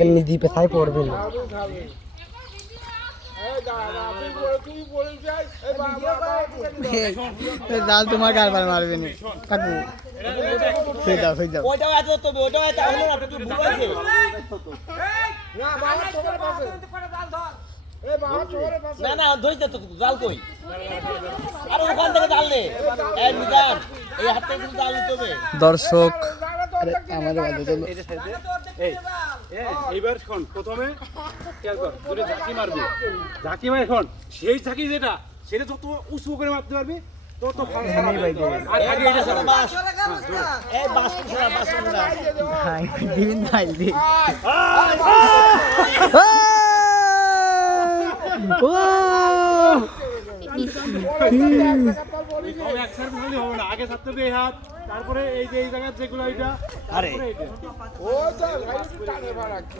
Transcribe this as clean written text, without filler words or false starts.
এমনি দ্বীপে ছাই পড়বে না। জাল তোমার গাড়বার মারবে না কাকু। ওইটাও এত তবে ওইটাও এত হলো না তুই ভুল হয়েছে না না ধরতে তো জাল কই আর ওখান থেকে জাল নে এই মিজান এই হাত থেকে কিন্তু জাল নিতে হবে দর্শক আমাদের এইবার শোন প্রথমে খেয়াল কর তুই ঝাঁকি মারবি ঝাঁকি মারে শোন সেই ঝাঁকি যেটা সেটা যত উঁচু করে মারতে পারবি তত আর আগে এটা ছাড়া বাস এই বাস কুছরা বাস কুছরা ভাই দিন ভাই দিন ও এক সাইড হলে হবে না আগে ছাড়তে হবে এই হাত তারপরে এই যে এই জায়গা যেগুলো এটা আরে ও তো ভাই টানে মারা